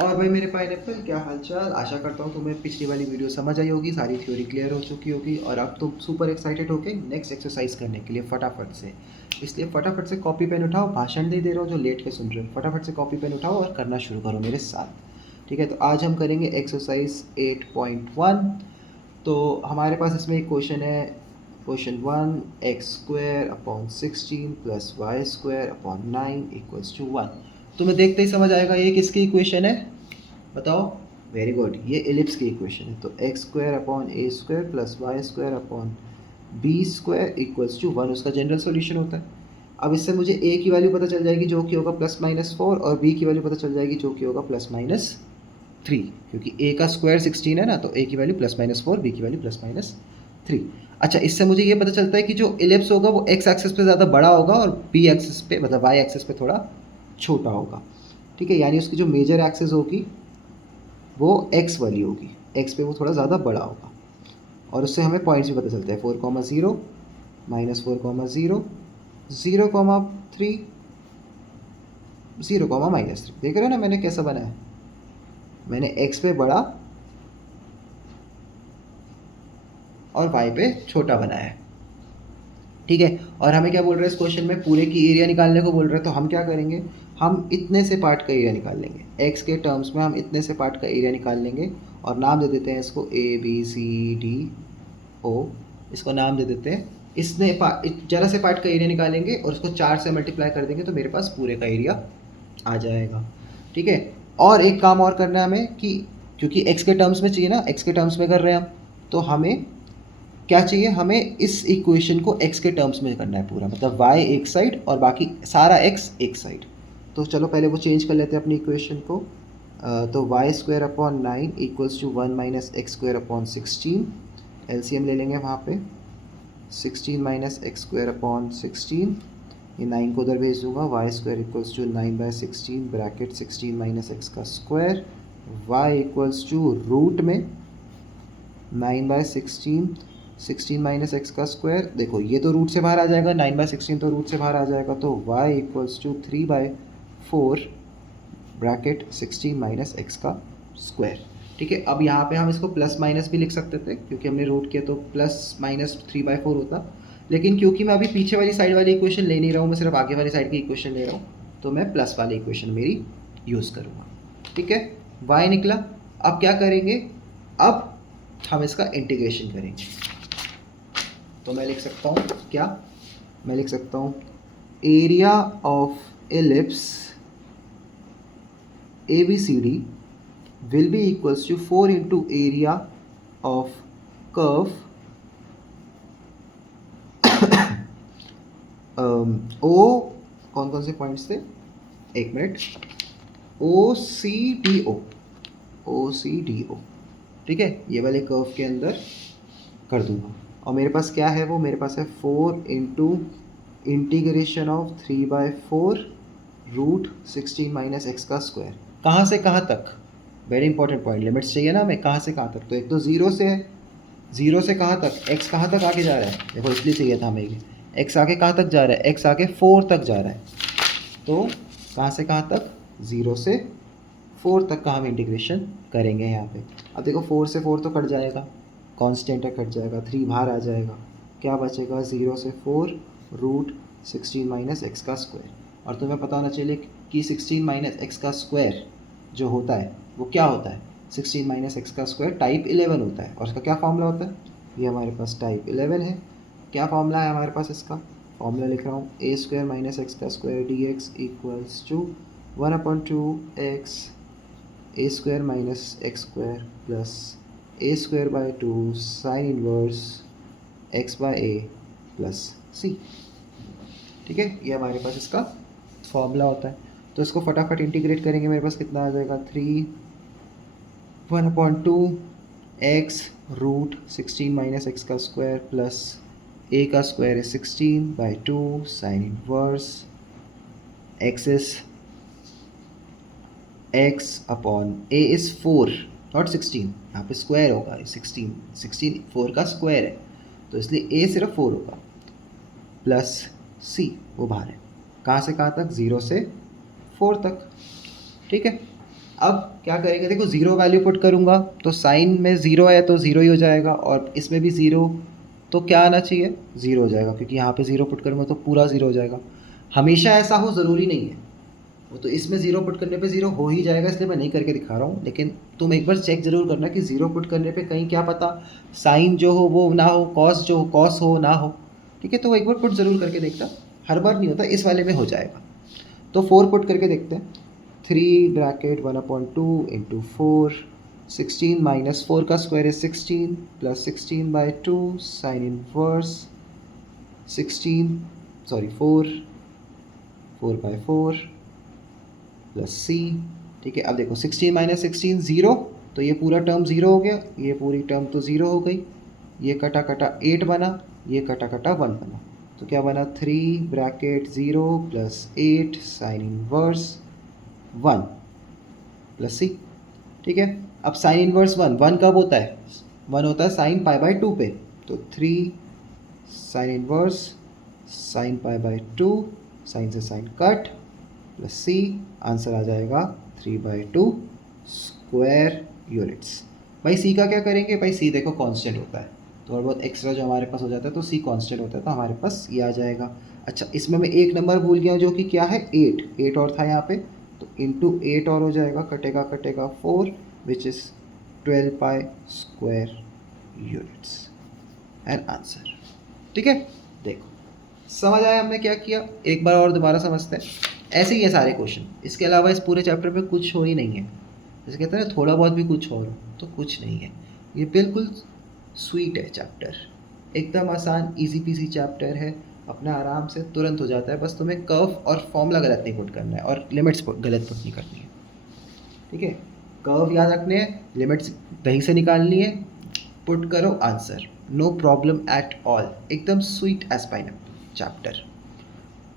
और भाई मेरे पाइनएप्पल, क्या हालचाल। आशा करता हूँ तुम्हें पिछली वाली वीडियो समझ आई होगी, सारी थ्योरी क्लियर हो चुकी होगी और अब तुम सुपर एक्साइटेड होके नेक्स्ट एक्सरसाइज करने के लिए फटाफट से। इसलिए फटाफट से कॉपी पेन उठाओ, भाषण नहीं दे रहा हो जो लेट के सुन रहे हो, फटाफट से कॉपी पेन उठाओ और करना शुरू करो मेरे साथ। ठीक है, तो आज हम करेंगे एक्सरसाइज 8.1। तो हमारे पास इसमें एक क्वेश्चन है, question 1, x² upon 16 plus y² upon 9 equals to 1। तुम्हें देखते ही समझ आएगा ये किसकी इक्वेशन है, बताओ। वेरी गुड, ये एलिप्स की इक्वेशन है। तो x² upon a² plus y² upon b² equals to 1 उसका जनरल सॉल्यूशन होता है। अब इससे मुझे a की वैल्यू पता चल जाएगी जो कि होगा ±4 और b की वैल्यू पता चल जाएगी जो कि होगा ±3, क्योंकि a का स्क्वायर 16 है ना, तो a की वैल्यू ±4, b की वैल्यू ±3। अच्छा, इससे मुझे ये पता चलता है कि जो एलिप्स होगा वो x एक्सिस पे ज़्यादा बड़ा होगा और b एक्सिस पे मतलब y एक्सिस पे थोड़ा छोटा होगा। ठीक है, यानी उसकी जो मेजर एक्सिस होगी वो x वाली होगी, x पे वो थोड़ा ज़्यादा बड़ा होगा। और उससे हमें पॉइंट्स भी पता चलते हैं, 4, 0, -4, 0, 0, 3, 0, -3। देख रहे हो ना मैंने कैसा बनाया, मैंने x पे बड़ा और y पे छोटा बनाया है। ठीक है, और हमें क्या बोल रहे हैं इस क्वेश्चन में, पूरे की एरिया निकालने को बोल रहे हैं। तो हम क्या करेंगे, हम इतने से पार्ट का एरिया निकाल लेंगे, x के टर्म्स में हम इतने से पार्ट का एरिया निकाल लेंगे और नाम दे देते हैं इसको ABCDO, इसको नाम दे देते हैं। इसने जरा से पार्ट का एरिया निकालेंगे और उसको 4 से मल्टीप्लाई कर देंगे तो मेरे पास पूरे का एरिया आ जाएगा। ठीक है, और एक काम और करना है हमें कि क्योंकि x के टर्म्स में चाहिए ना, x के टर्म्स में कर रहे हैं हम, तो हमें क्या चाहिए, हमें इस इक्वेशन को x के टर्म्स में करना है पूरा, मतलब y एक साइड और बाकी सारा x एक साइड। तो चलो पहले वो चेंज कर लेते हैं अपनी इक्वेशन को। तो y² upon 9 equals to 1 - x² upon 16। LCM ले लेंगे वहाँ पे, 16 - x² अपॉन 16, ये 9 को उधर भेज दूंगा। y² equals to 9/16 bracket 16 - x का square, y equals to root में 9/16, 16 - x का स्क्वायर। देखो ये तो रूट से बाहर आ जाएगा, 9/16 तो रूट से बाहर आ जाएगा, तो y equals to 3/4 bracket 16 - x का स्क्वायर। ठीक है, अब यहाँ पे हम इसको प्लस माइनस भी लिख सकते थे क्योंकि हमने रूट किया, तो ±3/4 होता। लेकिन क्योंकि मैं अभी पीछे वाली साइड वाली इक्वेशन ले नहीं रहा हूँ, मैं सिर्फ आगे वाली साइड की इक्वेशन ले रहा हूँ, तो मैं प्लस वाली इक्वेशन मेरी यूज़ करूँगा। ठीक है, y निकला। अब क्या करेंगे, अब हम इसका इंटीग्रेशन करेंगे। तो मैं लिख सकता हूँ क्या, मैं लिख सकता हूँ area of ellipse ABCD will be equals to 4 into area of curve O, कौन कौन से पॉइंट्स थे, एक मिनट, OCDO। ठीक है, ये वाले कर्व के अंदर कर दूंगा। और मेरे पास क्या है, वो मेरे पास है 4 into integration of 3/4 root 16 - x का स्क्वायर। कहाँ से कहाँ तक, वेरी इंपॉर्टेंट पॉइंट, लिमिट्स चाहिए ना हमें, कहाँ से कहाँ तक। तो एक तो ज़ीरो से है, ज़ीरो से कहाँ तक, x कहाँ तक आगे जा रहा है, देखो इसलिए चाहिए था हमें, x आगे कहाँ तक जा रहा है, x आगे 4 तक जा रहा है। तो कहाँ से कहाँ तक, 0 से 4 तक का हम इंटीग्रेशन करेंगे यहाँ पे। अब देखो 4 से 4 तो कट जाएगा, कांस्टेंट है, कट जाएगा, 3 बाहर आ जाएगा, क्या बचेगा, 0 से 4 रूट 16 - x का स्क्वायर। और तुम्हें पता होना चाहिए कि 16 - x का स्क्वायर जो होता है वो क्या होता है, 16 - x का स्क्वायर टाइप 11 होता है। और उसका क्या फॉर्मूला होता है, ये हमारे पास टाइप 11 है। क्या फॉर्मूला है हमारे पास इसका, फॉर्मूला लिख रहा हूँ, a² - x का square dx equals to 1/2x a² - x² plus a²/2 sine inverse x/a plus c। ठीक है, ये हमारे पास इसका फॉर्मूला होता है। तो इसको फटाफट इंटीग्रेट करेंगे, मेरे पास कितना आ जाएगा, 3 1/2x रूट 16 - x का स्क्वायर प्लस a का स्क्वायर है 16/2 sine inverse axis x upon a is 4 not 16, यहाँ पे स्क्वायर होगा, 16 4 का स्क्वायर है, तो इसलिए a सिर्फ 4 होगा, प्लस c वो बाहर है, कहाँ से कहाँ तक, 0 से 4 तक। ठीक है, अब क्या करेंगे, देखो ज़ीरो वैल्यू पुट करूँगा तो साइन में ज़ीरो है तो ज़ीरो ही हो जाएगा, और इसमें भी ज़ीरो, तो क्या आना चाहिए, ज़ीरो हो जाएगा, क्योंकि यहाँ पे ज़ीरो पुट करूँगा तो पूरा ज़ीरो हो जाएगा। हमेशा ऐसा हो ज़रूरी नहीं है, वो तो इसमें ज़ीरो पुट करने पे ज़ीरो हो ही जाएगा, इसलिए मैं नहीं करके दिखा रहा हूँ। लेकिन तुम एक बार चेक ज़रूर करना कि ज़ीरो पुट करने पे कहीं क्या पता साइन जो हो वो ना हो, कॉस जो कॉस हो ना हो, ठीक है। तो एक बार पुट ज़रूर करके देखता, हर बार नहीं होता, इस वाले में हो जाएगा। तो 4 पुट करके देखते हैं। 3 ब्रैकेट 1/2 इंटू 4, 16 माइनस 4 का square is 16 plus 16/2 sine inverse 4/4 plus C, ठीक है। अब देखो 16 माइनस 16 ज़ीरो, तो ये पूरा टर्म ज़ीरो हो गया, ये पूरी टर्म तो ज़ीरो हो गई, ये कटा कटा 8 बना, ये कटा कटा 1 बना, तो क्या बना 3 bracket 0 plus 8 sine inverse 1 plus C, ठीक है। अब साइन इनवर्स 1 कब होता है, 1 होता है साइन π/2 पे, तो 3 साइन इनवर्स साइन π/2, साइन से साइन कट प्लस सी, आंसर आ जाएगा 3/2 स्क्वायर यूनिट्स। भाई सी का क्या करेंगे, भाई सी देखो कांस्टेंट होता है, थोड़ा बहुत एक्स्ट्रा जो हमारे पास हो जाता है तो सी कांस्टेंट होता है, तो हमारे पास ये आ जाएगा। अच्छा, इसमें मैं एक नंबर भूल गया जो कि क्या है 8 और था यहाँ पे, तो इंटू 8 और हो जाएगा, कटेगा कटेगा 4 which is 12 pi square units and answer, ठीक है। देखो समझ आया हमने क्या किया, एक बार और दोबारा समझते हैं। ऐसे ही है सारे क्वेश्चन, इसके अलावा इस पूरे चैप्टर में कुछ हो ही नहीं है। जैसे कहते हैं ना थोड़ा बहुत भी कुछ और हो, तो कुछ नहीं है, ये बिल्कुल स्वीट है चैप्टर, एकदम आसान इजी पीसी चैप्टर है, अपना आराम से तुरंत हो जाता है। बस तुम्हें कर्व और फॉर्मूला गलत नहीं पुट करना है और लिमिट्स गलत पुट नहीं करनी है, ठीक है। कर्व याद रखने हैं, लिमिट्स दही से निकालनी है, पुट करो answer, no problem at all, एकदम स्वीट एज पाइनएप्पल चैप्टर,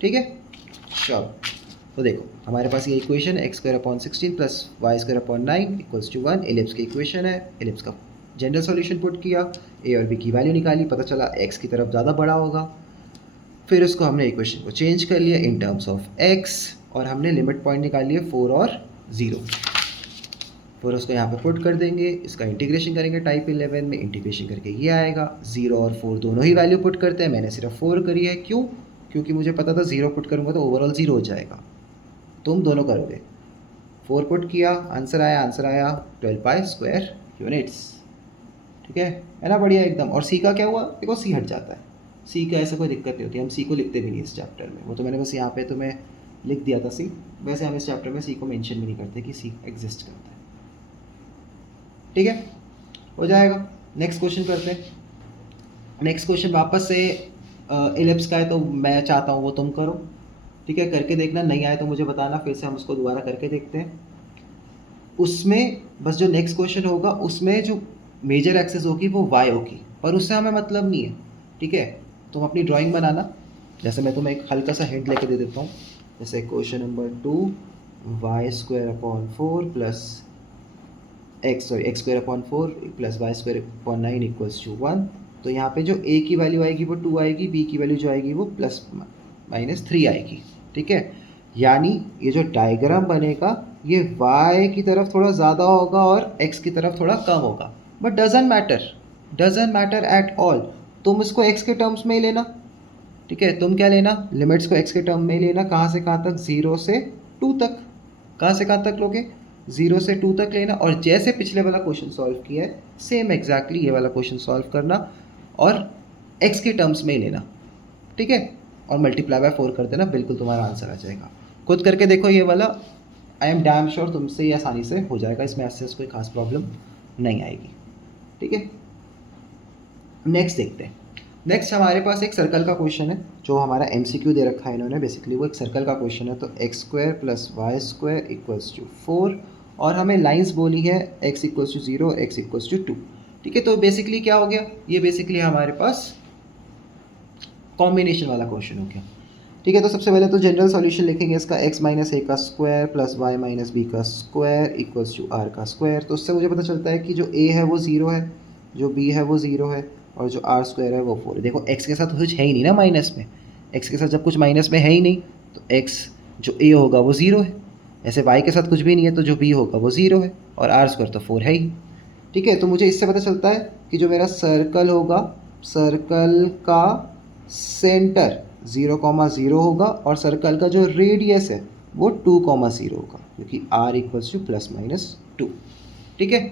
ठीक है। चलो तो देखो हमारे पास ये इक्वेशन है x² प्लस y² 9 = 1, एलिप्स की इक्वेशन है, एलिप्स का जनरल सॉल्यूशन पुट किया, a और b की वैल्यू निकाली, पता चला x की तरफ ज़्यादा बड़ा होगा, फिर उसको हमने इक्वेशन को चेंज कर लिया इन टर्म्स ऑफ x, और हमने लिमिट पॉइंट निकाल लिए 4 और 0, फिर उसको यहाँ पे पुट कर देंगे, इसका इंटीग्रेशन करेंगे टाइप 11 में, इंटीग्रेशन करके ये आएगा, 0 और 4 दोनों ही वैल्यू पुट करते हैं, मैंने सिर्फ 4 करी है, क्यों, क्योंकि मुझे पता था 0 पुट करूँगा तो ओवरऑल 0 हो जाएगा, तुम दोनों करोगे, 4 पुट किया, आंसर आया 12 पाई स्क्वायर यूनिट्स, ठीक है ना, बढ़िया एकदम। और सी का क्या हुआ, देखो सी हट जाता है, सी का ऐसा कोई दिक्कत नहीं होती, हम सी को लिखते भी नहीं इस चैप्टर में, वो तो मैंने बस यहाँ पे तुम्हें लिख दिया था सी, वैसे हम इस चैप्टर में सी को मेंशन भी नहीं करते कि सी एग्जिस्ट करता है, ठीक है, हो जाएगा। नेक्स्ट क्वेश्चन करते हैं। नेक्स्ट क्वेश्चन वापस से एलिप्स का है, तो मैं चाहता हूँ वो तुम करो, ठीक है, करके देखना, नहीं आए तो मुझे बताना, फिर से हम उसको दोबारा करके देखते हैं। उसमें बस जो नेक्स्ट क्वेश्चन होगा उसमें जो मेजर एक्सेस होगी वो y होगी, पर उससे हमें मतलब नहीं है, ठीक है। तुम अपनी ड्राइंग बनाना, जैसे मैं तुम्हें एक हल्का सा हिंट लेके दे देता हूँ, जैसे question number 2 y² plus x² plus y² 9 = 1, तो यहाँ पे जो a की वैल्यू आएगी वो 2 आएगी, b की वैल्यू जो आएगी वो ±3 आएगी, ठीक है। यानी ये जो डायग्राम बनेगा ये y की तरफ थोड़ा ज़्यादा होगा और x की तरफ थोड़ा कम होगा, but doesn't matter at all, तुम इसको x के टर्म्स में ही लेना, ठीक है। तुम क्या लेना, लिमिट्स को x के टर्म में ही लेना, कहाँ से कहाँ तक, 0 से 2 तक, कहाँ से कहाँ तक लोगे, 0 से 2 तक लेना, और जैसे पिछले वाला क्वेश्चन सॉल्व किया है सेम एग्जैक्टली ये वाला क्वेश्चन सॉल्व करना और x के टर्म्स में ही लेना, ठीक है, और मल्टीप्लाई बाय 4 कर देना, बिल्कुल तुम्हारा आंसर आ जाएगा। खुद करके देखो ये वाला, आई एम डैम श्योर तुमसे ये आसानी से हो जाएगा, इसमें ऐसे कोई खास प्रॉब्लम नहीं आएगी, ठीक है। नेक्स्ट देखते हैं। नेक्स्ट हमारे पास एक सर्कल का क्वेश्चन है, जो हमारा MCQ दे रखा है इन्होंने, बेसिकली वो एक सर्कल का क्वेश्चन है, तो x² प्लस y² = 4, और हमें लाइंस बोली है x = 0 और x = 2, ठीक है। तो बेसिकली क्या हो गया, ये बेसिकली हमारे पास कॉम्बिनेशन वाला क्वेश्चन हो गया, ठीक है। तो सबसे पहले तो जनरल सॉल्यूशन लिखेंगे इसका, x - a² plus y - b² = r², तो उससे मुझे पता चलता है कि जो a है वो 0 है, जो b है वो 0 है, और जो r² है वो 4 है। देखो x के साथ कुछ है ही नहीं ना माइनस में, x के साथ जब कुछ माइनस में है ही नहीं तो x जो a होगा वो 0 है, ऐसे y के साथ कुछ भी नहीं है, तो जो b होगा वो 0 है, और आर स्क्वायर तो 4 है ही। ठीक है, तो मुझे इससे पता चलता है कि जो मेरा सर्कल होगा, सर्कल का सेंटर 0,0 होगा, और सर्कल का जो रेडियस है वो 2,0 होगा, क्योंकि r इक्वल्स टू +-2। ठीक है,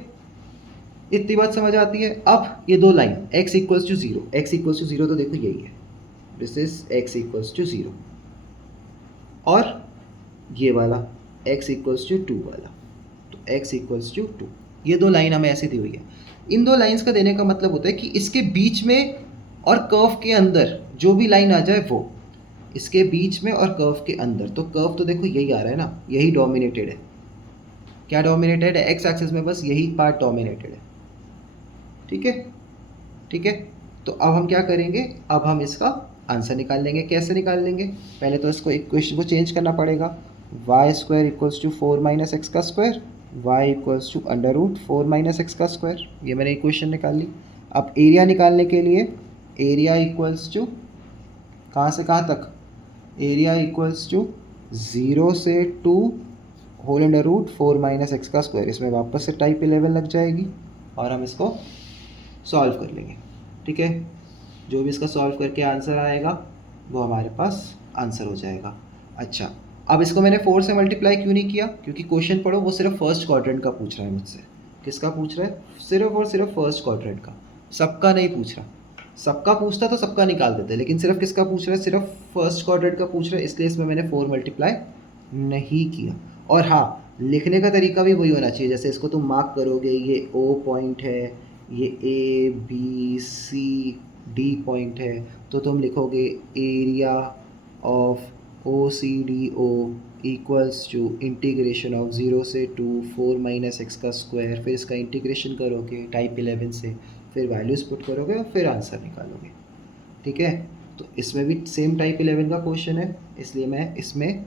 इतनी बात समझ आती है। अब ये दो line x equals to 0, x equals to 0 तो देखो यही है, this is x equals to 0, और ये वाला x इक्वल्स टू 2 वाला, तो x इक्वल्स टू 2, ये दो लाइन हमें ऐसे दी हुई है। इन दो लाइंस का देने का मतलब होता है कि इसके बीच में और कर्व के अंदर जो भी लाइन आ जाए वो, इसके बीच में और कर्व के अंदर, तो कर्व तो देखो यही आ रहा है ना, यही डोमिनेटेड है। क्या डोमिनेटेड है? एक्स एक्सिस में बस यही पार्ट डोमिनेटेड है। ठीक है, ठीक है, तो अब हम क्या करेंगे, अब हम इसका आंसर निकाल लेंगे। कैसे निकाल लेंगे? पहले तो इसको इक्वेशन को चेंज करना पड़ेगा। Y square equals to 4 minus x का square, y equals to √4 minus x का स्क्वायर, ये मैंने इक्वेशन निकाल ली। अब एरिया निकालने के लिए एरिया इक्वल्स टू कहाँ से कहाँ तक, एरिया इक्वल्स टू 0 से 2 होल √4 माइनस एक्स का स्क्वायर, इसमें वापस से टाइप 11 लग जाएगी, और हम इसको सॉल्व कर लेंगे। ठीक है, जो भी इसका सॉल्व करके आंसर आएगा वो हमारे पास आंसर हो जाएगा। अच्छा, अब इसको मैंने 4 से मल्टीप्लाई क्यों नहीं किया? क्योंकि क्वेश्चन पढ़ो, वो सिर्फ फर्स्ट क्वाड्रेंट का पूछ रहा है मुझसे। किसका पूछ रहा है? सिर्फ और सिर्फ फर्स्ट क्वाड्रेंट का, सबका नहीं पूछ रहा। सबका पूछता तो सबका निकाल देते, लेकिन सिर्फ किसका पूछ रहा है? सिर्फ फर्स्ट क्वाड्रेंट का पूछ रहा है, इसलिए इसमें मैंने 4 मल्टीप्लाई नहीं किया। और हाँ, लिखने का तरीका भी वही होना चाहिए, जैसे इसको तुम मार्क करोगे, ये O पॉइंट है, ये A B C D point है, तो तुम लिखोगे area of OCDO equals to integration of 0 से 2 4 माइनस एक्स का स्क्वायर, फिर इसका इंटीग्रेशन करोगे टाइप 11 से, फिर वैल्यूज़ पुट करोगे और फिर आंसर निकालोगे। ठीक है, तो इसमें भी सेम टाइप 11 का क्वेश्चन है, इसलिए मैं इसमें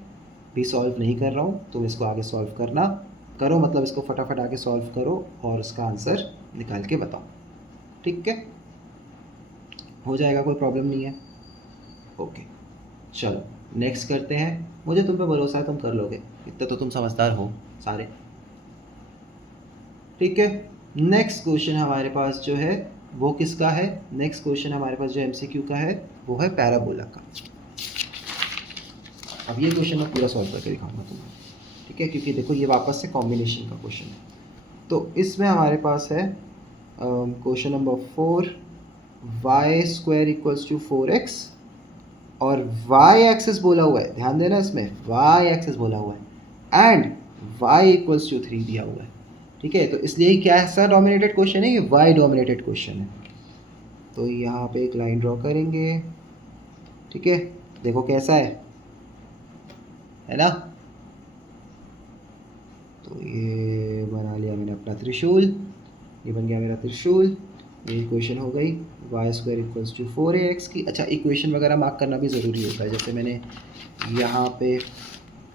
भी सॉल्व नहीं कर रहा हूँ। तुम इसको आगे सॉल्व करना करो, मतलब इसको फटाफट आगे सॉल्व करो और उसका आंसर निकाल के बताओ। ठीक है, हो जाएगा, कोई प्रॉब्लम नहीं है। ओके, चलो नेक्स्ट करते हैं। मुझे तुम पे भरोसा है, तुम कर लोगे, इतना तो तुम समझदार हो सारे। ठीक है, नेक्स्ट क्वेश्चन हमारे पास जो है वो किसका है? नेक्स्ट क्वेश्चन हमारे पास जो MCQ का है वो है पैराबोला का। अब ये क्वेश्चन मैं पूरा सॉल्व करके दिखाऊंगा तुम्हें। ठीक है, क्योंकि देखो ये वापस से कॉम्बिनेशन का क्वेश्चन है। तो इसमें हमारे पास है question number 4, y square equals to 4x, और y एक्सिस बोला हुआ है, ध्यान देना इसमें y एक्सिस बोला हुआ है, एंड y इक्वल्स टू 3 दिया हुआ है। ठीक है, तो इसलिए क्या ऐसा डोमिनेटेड क्वेश्चन है, ये y डोमिनेटेड क्वेश्चन है। तो यहाँ पे एक लाइन ड्रॉ करेंगे। ठीक है, देखो कैसा है ना। तो ये बना लिया मैंने अपना त्रिशूल, ये बन गया मेरा त्रिशूल। ये इक्वेशन हो गई Y square equals to 4ax की। अच्छा, इक्वेशन वगैरह मार्क करना भी ज़रूरी होता है, जैसे मैंने यहाँ पे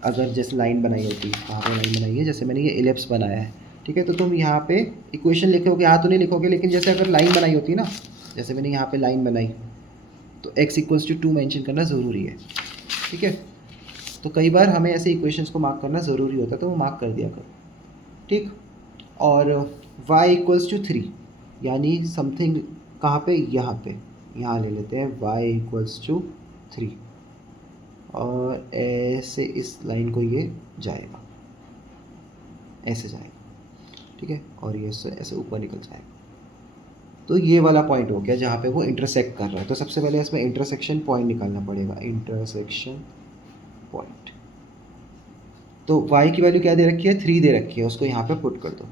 अगर जैसे लाइन बनाई होती, कहाँ पे लाइन बनाई है, जैसे मैंने ये इलिप्स बनाया है। ठीक है, तो तुम यहाँ पे इक्वेशन लिखोगे, यहाँ तो नहीं लिखोगे, लेकिन जैसे अगर लाइन बनाई होती ना, जैसे मैंने यहाँ पे लाइन बनाई, तो x इक्वल्स टू 2 मैंशन करना ज़रूरी है। ठीक है, तो कई बार हमें ऐसे इक्वेशंस को मार्क करना ज़रूरी होता है, तो वो मार्क कर दिया करो। ठीक, और y इक्वल्स टू 3, यानी समथिंग कहाँ पे, यहाँ ले लेते हैं y इक्वल्स टू 3, और ऐसे इस लाइन को ये जाएगा, ऐसे जाएगा। ठीक है, और ये ऐसे ऊपर निकल जाएगा। तो ये वाला पॉइंट हो गया जहाँ पे वो इंटरसेक्ट कर रहा है। तो सबसे पहले इसमें इंटरसेक्शन पॉइंट निकालना पड़ेगा, इंटरसेक्शन पॉइंट। तो y की वैल्यू क्या दे रखी है? 3 दे रखी है, उसको यहाँ पे पुट कर दो।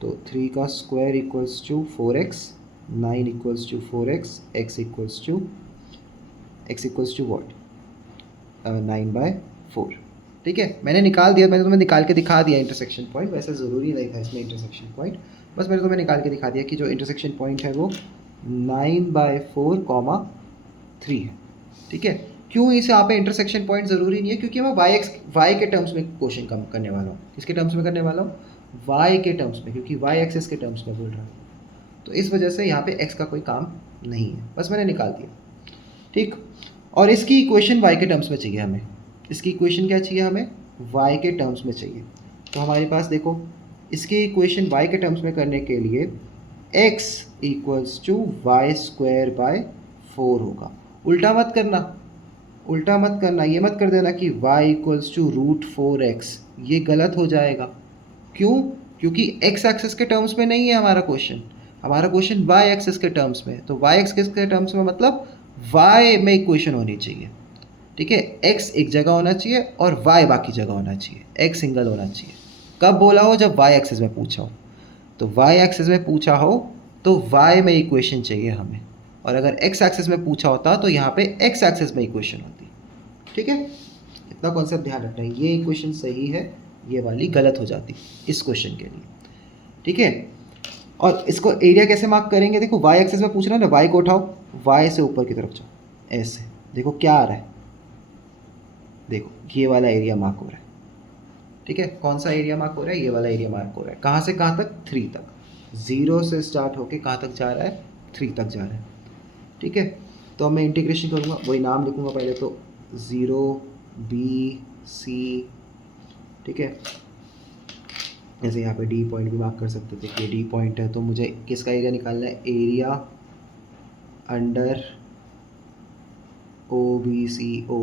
तो 3 का square equals to 4x, 9 equals to 4x, x equals to what, 9/4। ठीक है, मैंने निकाल दिया, मैंने तुम्हें निकाल के दिखा दिया इंटरसेक्शन पॉइंट। वैसे ज़रूरी नहीं था इसमें इंटरसेक्शन पॉइंट, बस मैंने तुम्हें निकाल के दिखा दिया कि जो इंटरसेक्शन पॉइंट है वो 9/4, 3 है। ठीक है, क्यों इसे यहाँ पे इंटरसेक्शन पॉइंट ज़रूरी नहीं है? क्योंकि मैं y के टर्म्स में क्वेश्चन कम करने वाला हूँ। किसके टर्म्स में करने वाला हूँ? y के टर्म्स में, क्योंकि y एक्सिस के टर्म्स में बोल रहा हूँ। तो इस वजह से यहाँ पे x का कोई काम नहीं है, बस मैंने निकाल दिया। ठीक, और इसकी इक्वेशन y के टर्म्स में चाहिए हमें। इसकी इक्वेशन क्या चाहिए हमें? y के टर्म्स में चाहिए। तो हमारे पास देखो इसकी इक्वेशन y के टर्म्स में करने के लिए x equals to y square by 4 होगा। उल्टा मत करना, उल्टा मत करना, ये मत कर देना कि y equals to root 4x, ये गलत हो जाएगा। क्यों? क्योंकि x एक्सिस के टर्म्स में नहीं है हमारा क्वेश्चन, हमारा क्वेश्चन y एक्सिस के टर्म्स में है। तो y एक्सिस के टर्म्स में मतलब y में इक्वेशन होनी चाहिए, ठीक है। x एक जगह होना चाहिए और y बाकी जगह होना चाहिए, x सिंगल होना चाहिए। कब बोला हो? जब y एक्सिस में पूछा हो। तो y एक्सिस में पूछा हो तो y में इक्वेशन चाहिए हमें, और अगर x एक्सिस में पूछा होता तो यहाँ पे x एक्सिस में इक्वेशन होती, ठीक है। इतना कॉन्सेप्ट ध्यान रखना है, ये इक्वेशन सही है, ये वाली गलत हो जाती इस क्वेश्चन के लिए, ठीक है। और इसको एरिया कैसे मार्क करेंगे? देखो y एक्सिस में पूछ रहा है ना, y को उठाओ, y से ऊपर की तरफ जाओ, ऐसे देखो क्या आ रहा है, देखो ये वाला एरिया मार्क हो रहा है, ठीक है। कौन सा एरिया मार्क हो रहा है? ये वाला एरिया मार्क हो रहा है। कहाँ से कहाँ तक? 3 तक। 0 से स्टार्ट होके कहाँ तक जा रहा है? 3 तक जा रहा है, ठीक है। तो अब मैं इंटीग्रेशन करूँगा, वही नाम लिखूँगा पहले तो 0 BC, ठीक है। जैसे यहाँ पे डी पॉइंट भी मार्क कर सकते थे कि डी पॉइंट है, तो मुझे किसका एरिया निकालना है? Area under OBCO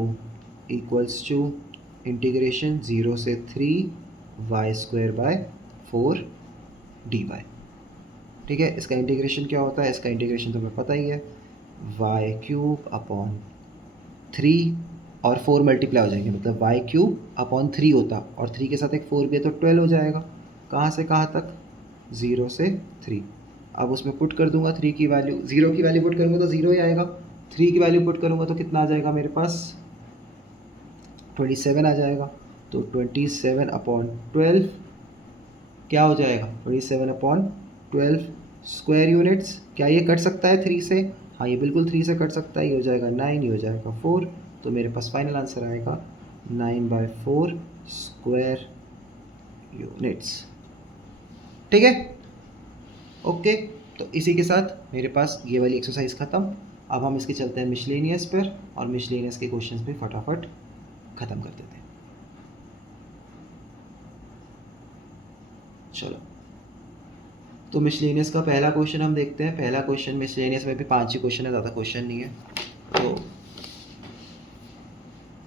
equals to integration 0 से 3 वाई स्क्वायर बाय 4 dy, ठीक है। इसका इंटीग्रेशन क्या होता है? इसका इंटीग्रेशन तो हमें पता ही है, वाई क्यूब अपॉन 3 और 4 मल्टीप्लाई हो जाएंगे, मतलब वाई क्यूब अपॉन 3 होता, और 3 के साथ एक 4 भी है तो 12 हो जाएगा। कहाँ से कहाँ तक? 0 से 3। अब उसमें पुट कर दूंगा 3 की वैल्यू, 0 की वैल्यू पुट करूँगा तो 0 ही आएगा, 3 की वैल्यू पुट करूँगा तो कितना आ जाएगा मेरे पास? 27 आ जाएगा। तो 27 अपॉन 12 क्या हो जाएगा? 27 अपॉन 12 स्क्वायर यूनिट्स। क्या ये कट सकता है 3 से? हाँ, ये बिल्कुल 3 से कट सकता है। ये हो जाएगा 9, ये हो जाएगा 4, तो मेरे पास फाइनल आंसर आएगा 9/4 स्क्वायर यूनिट्स, ठीक है। ओके, तो इसी के साथ मेरे पास ये वाली एक्सरसाइज ख़त्म। अब हम इसके चलते हैं मिसलेनियस पर, और मिसलेनियस के क्वेश्चंस भी फटाफट ख़त्म कर देते हैं। चलो, तो मिसलेनियस का पहला क्वेश्चन हम देखते हैं। पहला क्वेश्चन मिसलेनियस में भी 5 ही क्वेश्चन है, ज़्यादा क्वेश्चन नहीं है। तो